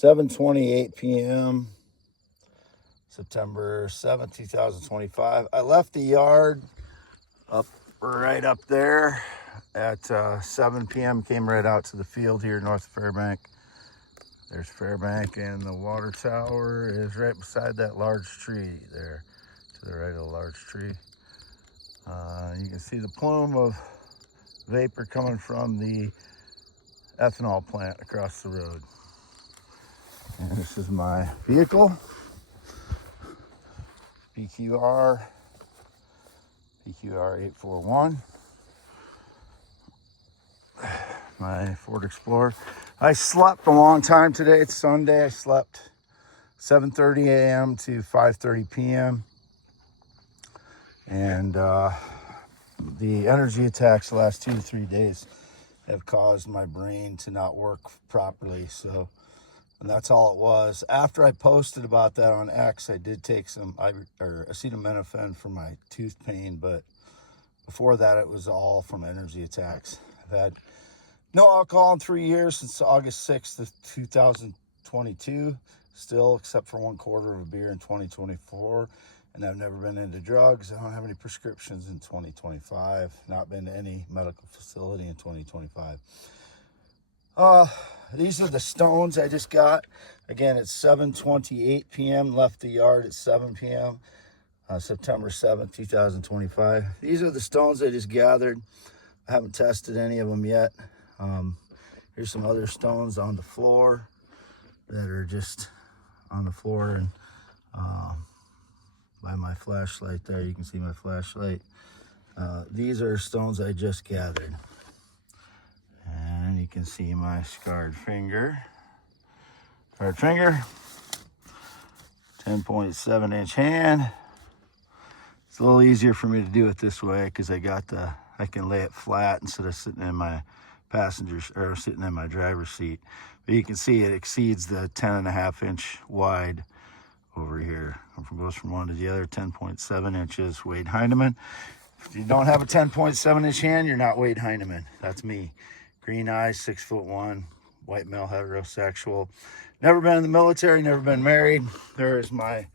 7:28 p.m. September 7th, 2025. I left the yard right up there at 7 p.m. Came right out to the field here north of Fairbank. There's Fairbank, and the water tower is right beside that large tree there, to the right of the large tree. You can see the plume of vapor coming from the ethanol plant across the road. And this is my vehicle, PQR 841, my Ford Explorer. I slept a long time today. It's Sunday. I slept 7:30 a.m. to 5:30 p.m. And the energy attacks the last 2 to 3 days have caused my brain to not work properly. And that's all it was. After I posted about that on X, I did take some acetaminophen for my tooth pain, but before that, it was all from energy attacks. I've had no alcohol in 3 years, since August 6th of 2022, still, except for 1/4 of a beer in 2024. And I've never been into drugs. I don't have any prescriptions in 2025. Not been to any medical facility in 2025. These are the stones I just got. Again, it's 7:28 p.m. Left the yard at 7 p.m. September 7th, 2025. These are the stones I just gathered. I haven't tested any of them yet. Here's some other stones on the floor that are just on the floor, and by my flashlight there, you can see my flashlight. These are stones I just gathered. And you can see my scarred finger. 10.7-inch hand. It's a little easier for me to do it this way because I can lay it flat instead of sitting in my sitting in my driver's seat. But you can see it exceeds the 10.5-inch wide over here. It goes from one to the other. 10.7 inches. Wade Heineman. If you don't have a 10.7-inch hand, you're not Wade Heineman. That's me. Green eyes, 6'1", white male, heterosexual. Never been in the military, never been married. There is my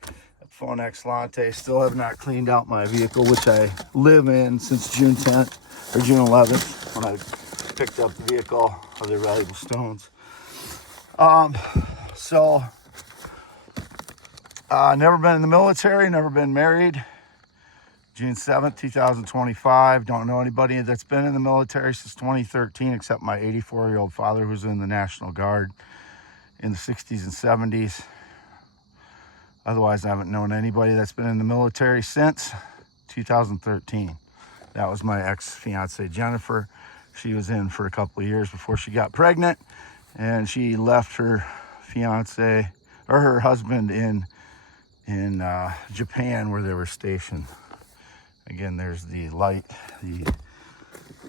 phone ALAONE. Still have not cleaned out my vehicle, which I live in since June 10th or June 11th, when I picked up the vehicle of the valuable stones. Never been in the military, never been married. June 7th, 2025. Don't know anybody that's been in the military since 2013, except my 84-year-old father, who's in the National Guard in the 60s and 70s. Otherwise, I haven't known anybody that's been in the military since 2013. That was my ex-fiance, Jennifer. She was in for a couple of years before she got pregnant, and she left her fiance, or her husband, in Japan, where they were stationed. Again, there's the light, the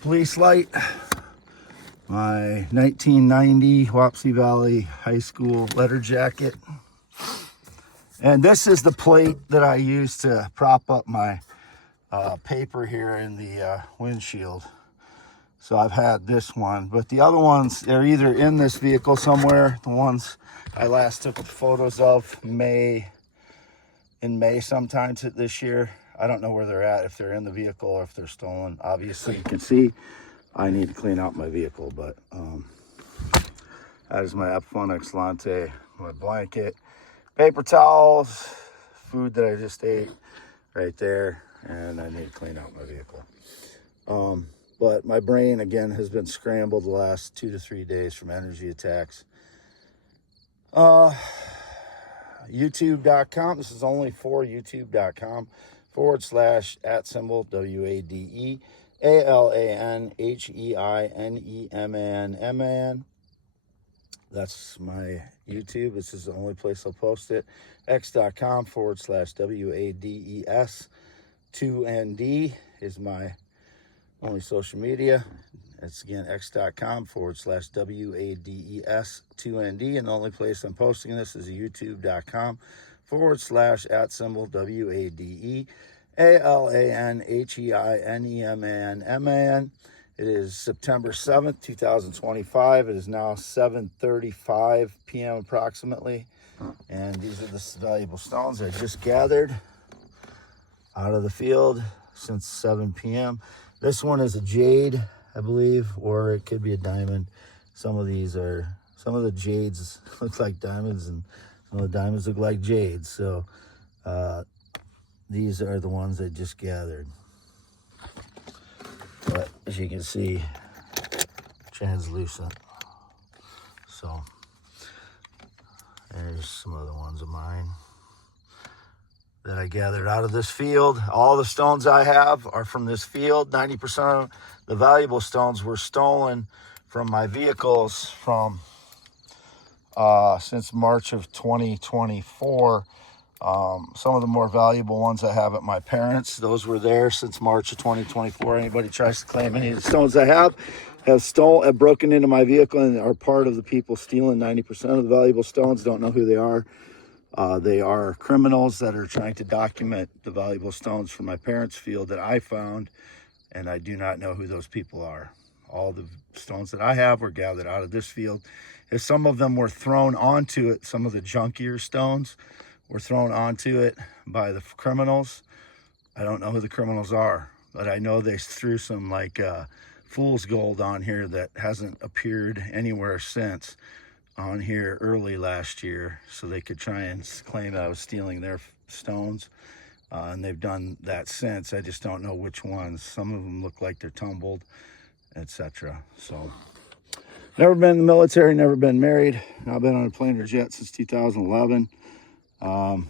police light. My 1990 Wapsie Valley High School letter jacket. And this is the plate that I use to prop up my paper here in the windshield. So I've had this one, but the other ones, they're either in this vehicle somewhere. The ones I last took photos of in May sometime this year. I don't know where they're at, if they're in the vehicle or if they're stolen. Obviously, you can see I need to clean out my vehicle, but that is my phone ALAONE, my blanket, paper towels, food that I just ate right there, and I need to clean out my vehicle. But my brain, again, has been scrambled the last 2 to 3 days from energy attacks. YouTube.com. This is only for YouTube.com /@WADEALANHEINEMAN. That's my YouTube. This is the only place I'll post it. X.com /WADES2ND is my only social media. It's again X.com /WADES2ND. And the only place I'm posting this is YouTube.com /@WADEALANHEINEMAN. It is September 7th, 2025. It is now 7:35 p.m. approximately. And these are the valuable stones I just gathered out of the field since 7 p.m. This one is a jade, I believe, or it could be a diamond. Some of the jades look like diamonds and some of the diamonds look like jades. So these are the ones I just gathered. But as you can see, translucent. So there's some other ones of mine that I gathered out of this field. All the stones I have are from this field. 90% of the valuable stones were stolen from my vehicles from since March of 2024. Some of the more valuable ones I have at my parents', those were there since March of 2024. Anybody tries to claim any of the stones I have broken into my vehicle and are part of the people stealing 90% of the valuable stones. Don't know who they are. They are criminals that are trying to document the valuable stones from my parents' field that I found, and I do not know who those people are. All the stones that I have were gathered out of this field. If some of them were thrown onto it, some of the junkier stones were thrown onto it by the criminals. I don't know who the criminals are, but I know they threw some fool's gold on here that hasn't appeared anywhere since on here early last year, so they could try and claim that I was stealing their stones. And they've done that since. I just don't know which ones. Some of them look like they're tumbled, etc. So, never been in the military, never been married. I've been on a plane or jet since 2011.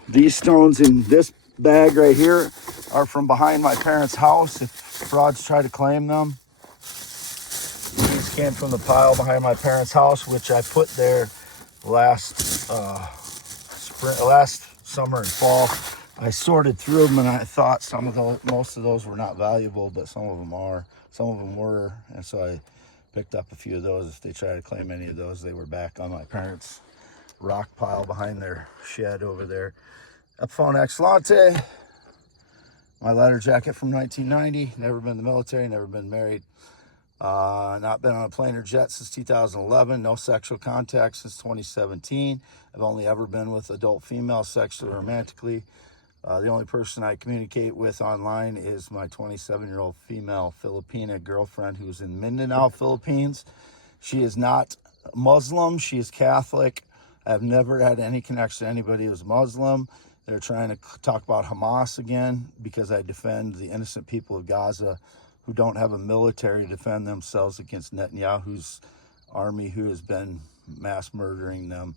These stones in this bag right here are from behind my parents' house. If frauds try to claim them, these came from the pile behind my parents' house, which I put there last summer and fall. I sorted through them and I thought most of those were not valuable, but some of them are. Some of them were, and so I picked up a few of those. If they try to claim any of those, they were back on my parents' rock pile behind their shed over there. Epiphone Excellente, my letter jacket from 1990. Never been in the military, never been married. Not been on a plane or jet since 2011. No sexual contact since 2017. I've only ever been with adult female sexually or romantically. The only person I communicate with online is my 27-year-old female Filipina girlfriend who's in Mindanao, Philippines. She is not Muslim. She is Catholic. I've never had any connection to anybody who's Muslim. They're trying to talk about Hamas again because I defend the innocent people of Gaza who don't have a military to defend themselves against Netanyahu's army, who has been mass murdering them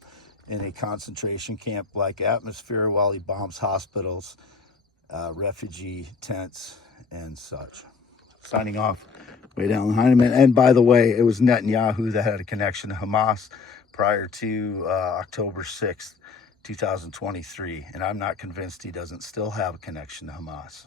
in a concentration camp-like atmosphere while he bombs hospitals, refugee tents, and such. Signing off, way down Heineman. And by the way, it was Netanyahu that had a connection to Hamas prior to October 6th, 2023. And I'm not convinced he doesn't still have a connection to Hamas.